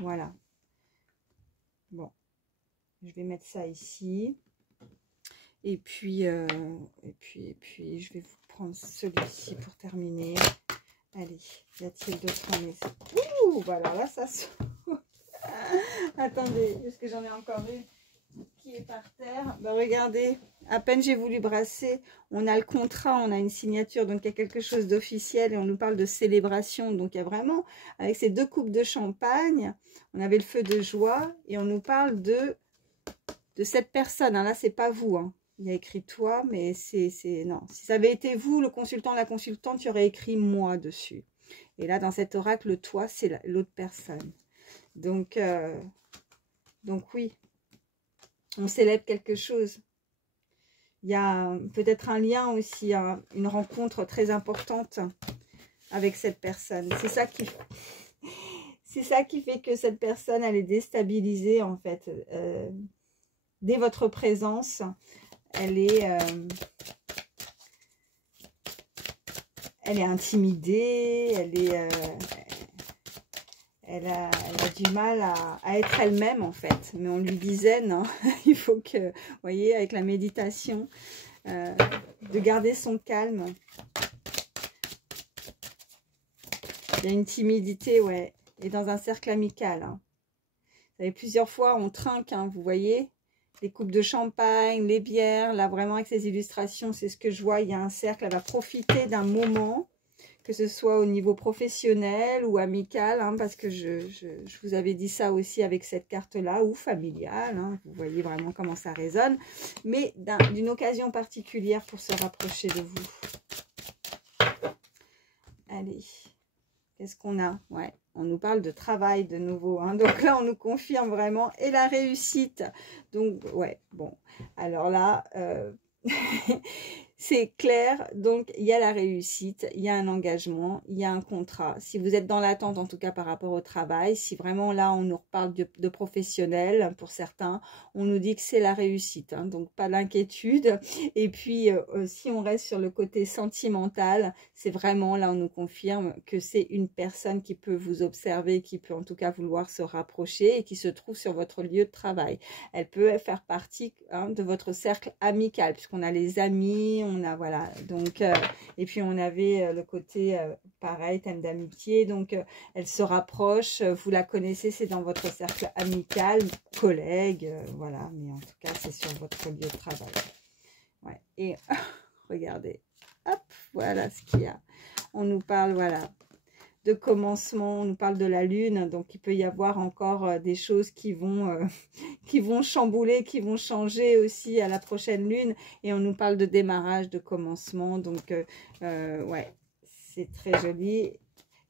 Voilà. Bon. Je vais mettre ça ici. Et puis, je vais vous prendre celui-ci pour terminer. Allez, y a-t-il d'autres messages? Ouh, voilà, là, ça se... Attendez, parce que j'en ai encore une qui est par terre. Ben, regardez, à peine j'ai voulu brasser, on a le contrat, on a une signature, donc il y a quelque chose d'officiel et on nous parle de célébration. Donc, il y a vraiment, avec ces 2 coupes de champagne, on avait le feu de joie et on nous parle de cette personne. Hein. Là, c'est pas vous, hein. Il y a écrit toi, mais c'est non. Si ça avait été vous, le consultant, la consultante, il y aurait écrit moi dessus. Et là, dans cet oracle, le toi, c'est l'autre personne. Donc oui, on célèbre quelque chose. Il y a peut-être un lien aussi, une rencontre très importante avec cette personne. C'est ça qui fait que cette personne, elle est déstabilisée, en fait. Dès votre présence, elle est intimidée, elle a du mal à être elle-même, en fait. Mais on lui disait, non, il faut que, vous voyez, avec la méditation, de garder son calme. Il y a une timidité, ouais, et dans un cercle amical. Hein. Vous savez, plusieurs fois, on trinque, hein, vous voyez, les coupes de champagne, les bières, là, vraiment, avec ces illustrations, c'est ce que je vois. Il y a un cercle, elle va profiter d'un moment, que ce soit au niveau professionnel ou amical, hein, parce que je vous avais dit ça aussi avec cette carte-là, ou familiale, hein, vous voyez vraiment comment ça résonne, mais d'une occasion particulière pour se rapprocher de vous. Allez. Qu'est-ce qu'on a? Ouais, on nous parle de travail de nouveau. Hein. Donc là, on nous confirme vraiment. Et la réussite. Donc, ouais, bon. Alors là, c'est clair. Donc, il y a la réussite, il y a un engagement, il y a un contrat. Si vous êtes dans l'attente, en tout cas par rapport au travail, si vraiment là, on nous reparle de professionnel, pour certains, on nous dit que c'est la réussite. Hein, donc, pas d'inquiétude. Et puis, si on reste sur le côté sentimental, c'est vraiment là, on nous confirme que c'est une personne qui peut vous observer, qui peut en tout cas vouloir se rapprocher et qui se trouve sur votre lieu de travail. Elle peut faire partie de votre cercle amical, puisqu'on a les amis, on a, voilà, donc, et puis on avait le côté, pareil, thème d'amitié, donc elle se rapproche, vous la connaissez, c'est dans votre cercle amical, collègue, voilà, mais en tout cas, c'est sur votre lieu de travail. Ouais, et regardez, hop, voilà ce qu'il y a. On nous parle, voilà, de commencement, on nous parle de la lune, donc il peut y avoir encore des choses qui vont chambouler, qui vont changer aussi à la prochaine lune, et on nous parle de démarrage, de commencement, donc ouais, c'est très joli.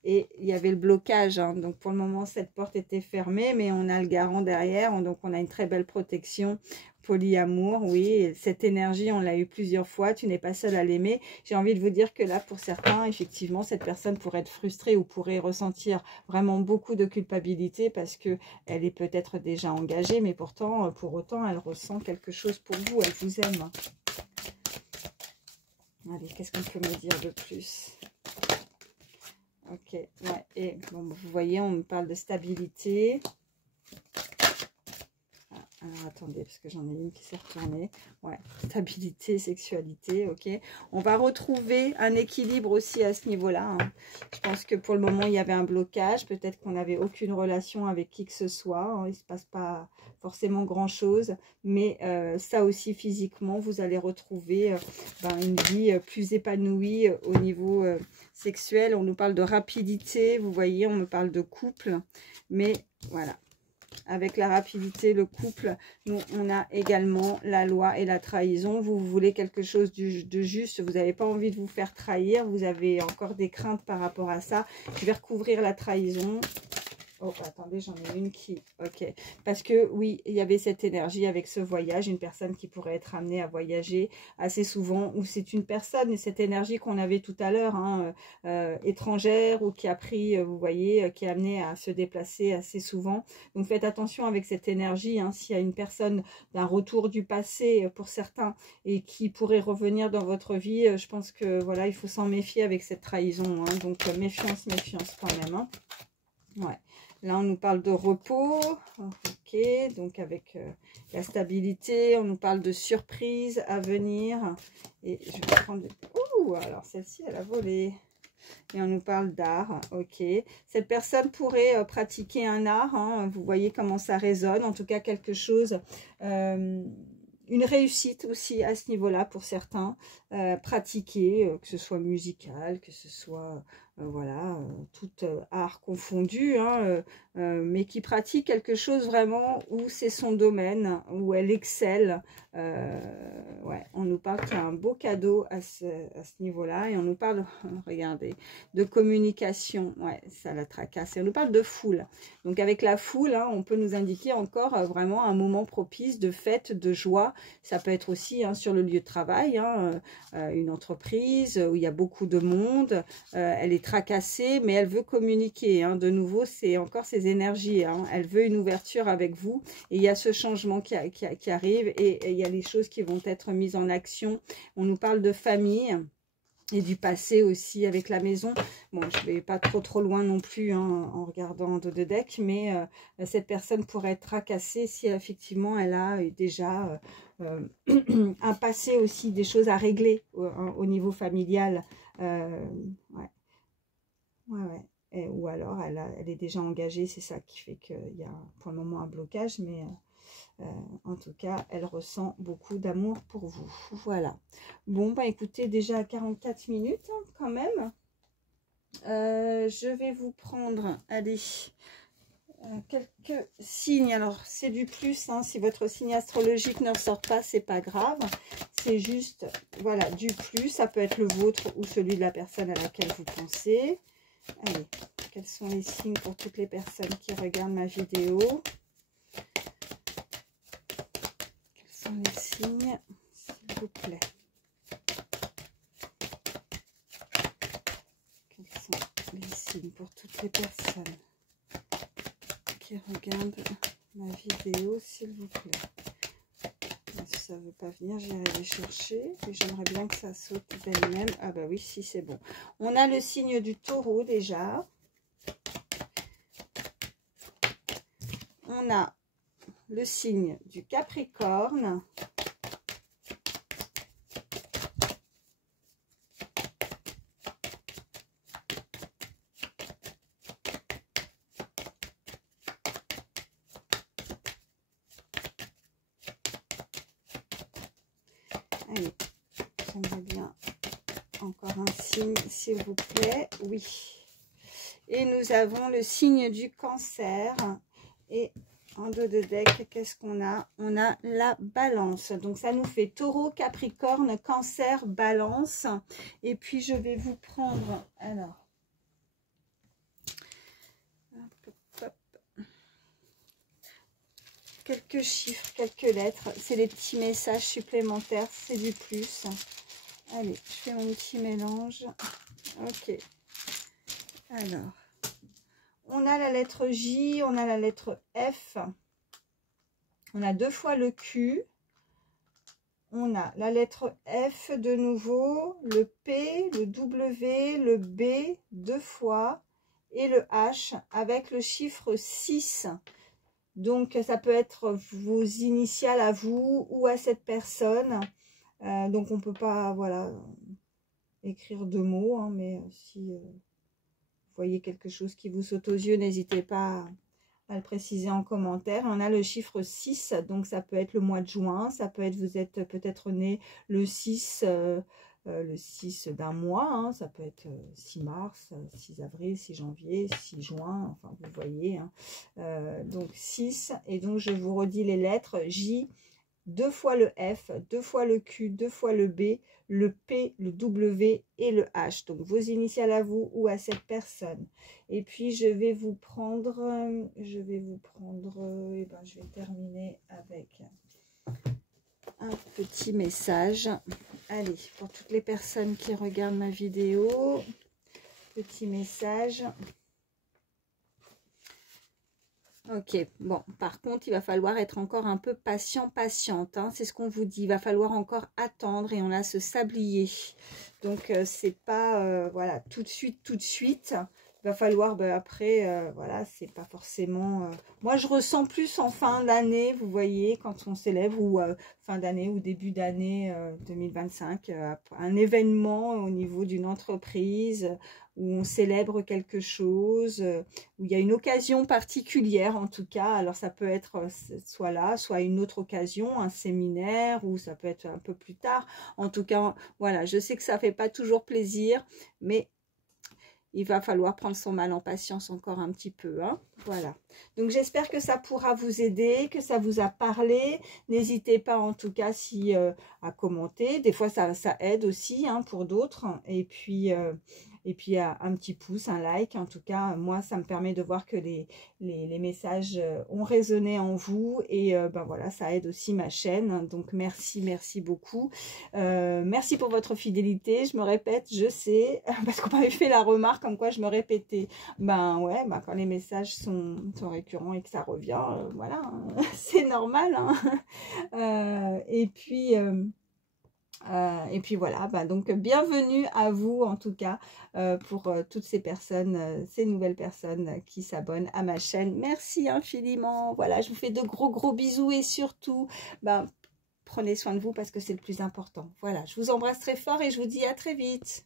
Et il y avait le blocage, hein, donc pour le moment cette porte était fermée, mais on a le garant derrière, donc on a une très belle protection. Polyamour, oui, cette énergie, on l'a eu plusieurs fois, tu n'es pas seul à l'aimer. J'ai envie de vous dire que là, pour certains, effectivement, cette personne pourrait être frustrée ou pourrait ressentir vraiment beaucoup de culpabilité parce qu'elle est peut-être déjà engagée, mais pourtant, pour autant, elle ressent quelque chose pour vous, elle vous aime. Allez, qu'est-ce qu'on peut me dire de plus? Ok, ouais, et bon, vous voyez, on me parle de stabilité. Alors, attendez, parce que j'en ai une qui s'est retournée. Ouais, stabilité, sexualité, ok. On va retrouver un équilibre aussi à ce niveau-là. Hein. Je pense que pour le moment, il y avait un blocage. Peut-être qu'on n'avait aucune relation avec qui que ce soit. Hein. Il ne se passe pas forcément grand-chose. Mais ça aussi, physiquement, vous allez retrouver une vie plus épanouie au niveau sexuel. On nous parle de rapidité, vous voyez, on me parle de couple. Mais voilà. Avec la rapidité, le couple, nous, on a également la loi et la trahison. Vous voulez quelque chose de juste, vous n'avez pas envie de vous faire trahir, vous avez encore des craintes par rapport à ça. Je vais recouvrir la trahison. Oh, attendez, j'en ai une qui... Ok. Parce que, oui, il y avait cette énergie avec ce voyage. Une personne qui pourrait être amenée à voyager assez souvent. Ou c'est une personne, cette énergie qu'on avait tout à l'heure, hein, étrangère ou qui a pris, vous voyez, qui est amenée à se déplacer assez souvent. Donc, faites attention avec cette énergie. Hein, s'il y a une personne d'un retour du passé pour certains et qui pourrait revenir dans votre vie, je pense que, voilà, il faut s'en méfier avec cette trahison. Hein, donc, méfiance, méfiance quand même. Hein. Ouais. Là, on nous parle de repos, ok, donc avec la stabilité, on nous parle de surprises à venir. Et je vais prendre... Ouh, alors celle-ci, elle a volé. Et on nous parle d'art, ok. Cette personne pourrait pratiquer un art, hein, vous voyez comment ça résonne, en tout cas quelque chose... une réussite aussi à ce niveau-là pour certains, pratiquer, que ce soit musical, que ce soit voilà, tout art confondu, hein, mais qui pratique quelque chose vraiment où c'est son domaine, où elle excelle. Ouais, on nous parle qu'il y a un beau cadeau à ce niveau-là, et on nous parle, regardez, de communication. Ouais, ça la tracasse. Et on nous parle de foule. Donc avec la foule, hein, on peut nous indiquer encore vraiment un moment propice de fête, de joie. Ça peut être aussi, hein, sur le lieu de travail, hein, une entreprise où il y a beaucoup de monde. Elle est tracassée, mais elle veut communiquer, hein. De nouveau, c'est encore ses énergies, hein. Elle veut une ouverture avec vous, et il y a ce changement qui arrive, et il y a les choses qui vont être mises en action. On nous parle de famille et du passé aussi avec la maison. Bon, je ne vais pas trop loin non plus, hein, en regardant de deck, mais cette personne pourrait être tracassée si effectivement elle a déjà un passé aussi, des choses à régler au niveau familial. Ouais. Ouais. Ou alors elle est déjà engagée, c'est ça qui fait qu'il y a pour le moment un blocage, mais en tout cas, elle ressent beaucoup d'amour pour vous. Voilà. Bon, bah écoutez, déjà 44 minutes, hein, quand même. Je vais vous prendre, allez, quelques signes. Alors, c'est du plus, hein, si votre signe astrologique ne ressort pas, c'est pas grave. C'est juste, voilà, du plus. Ça peut être le vôtre ou celui de la personne à laquelle vous pensez. Allez, quels sont les signes pour toutes les personnes qui regardent ma vidéo? Les signes, s'il vous plaît. Quels sont les signes pour toutes les personnes qui regardent ma vidéo, s'il vous plaît? Si ça ne veut pas venir, j'irai les chercher. Et j'aimerais bien que ça saute d'elle-même. Ah bah oui, si, c'est bon. On a le signe du taureau déjà. On a le signe du Capricorne. Allez, j'aimerais bien encore un signe, s'il vous plaît. Oui. Et nous avons le signe du Cancer. Et en dos de deck, qu'est-ce qu'on a? On a la Balance. Donc, ça nous fait Taureau, Capricorne, Cancer, Balance. Et puis, je vais vous prendre... Alors... Hop, hop. Quelques chiffres, quelques lettres. C'est les petits messages supplémentaires. C'est du plus. Allez, je fais mon petit mélange. Ok. Alors... On a la lettre J, on a la lettre F, on a deux fois le Q, on a la lettre F de nouveau, le P, le W, le B deux fois et le H avec le chiffre 6. Donc, ça peut être vos initiales à vous ou à cette personne. Donc, on ne peut pas, voilà, écrire deux mots, hein, mais si... voyez quelque chose qui vous saute aux yeux, n'hésitez pas à le préciser en commentaire. On a le chiffre 6, donc ça peut être le mois de juin, ça peut être, vous êtes peut-être né le 6 d'un mois, hein, ça peut être 6 mars, 6 avril, 6 janvier, 6 juin, enfin vous voyez. Hein. Donc 6, et donc je vous redis les lettres, J, deux fois le F, deux fois le Q, deux fois le B, le P, le W et le H. Donc, vos initiales à vous ou à cette personne. Et puis, je vais vous prendre, je vais terminer avec un petit message. Allez, pour toutes les personnes qui regardent ma vidéo, petit message. Ok, bon, par contre, il va falloir être encore un peu patiente, hein, c'est ce qu'on vous dit. Il va falloir encore attendre, et on a ce sablier. Donc, c'est pas, voilà, tout de suite. Il va falloir, après, voilà, c'est pas forcément... Moi, je ressens plus en fin d'année, vous voyez, quand on s'élève, ou fin d'année ou début d'année 2025, un événement au niveau d'une entreprise, où on célèbre quelque chose, où il y a une occasion particulière en tout cas. Alors ça peut être soit là, soit une autre occasion, un séminaire, ou ça peut être un peu plus tard. En tout cas, voilà, je sais que ça fait pas toujours plaisir, mais il va falloir prendre son mal en patience encore un petit peu, hein. Voilà. Donc, j'espère que ça pourra vous aider, que ça vous a parlé. N'hésitez pas, en tout cas, si à commenter. Des fois, ça aide aussi, hein, pour d'autres. Et puis un petit pouce, un like. En tout cas, moi, ça me permet de voir que les messages ont résonné en vous. Et ben voilà, ça aide aussi ma chaîne. Donc, merci beaucoup. Merci pour votre fidélité. Je me répète, je sais, parce qu'on m'avait fait la remarque comme quoi je me répétais. Ben ouais, ben quand les messages sont récurrents et que ça revient, voilà, hein, c'est normal, hein. Et puis voilà, bah donc bienvenue à vous en tout cas pour toutes ces personnes, ces nouvelles personnes qui s'abonnent à ma chaîne. Merci infiniment. Voilà, je vous fais de gros bisous et surtout, bah, prenez soin de vous parce que c'est le plus important. Voilà, je vous embrasse très fort et je vous dis à très vite.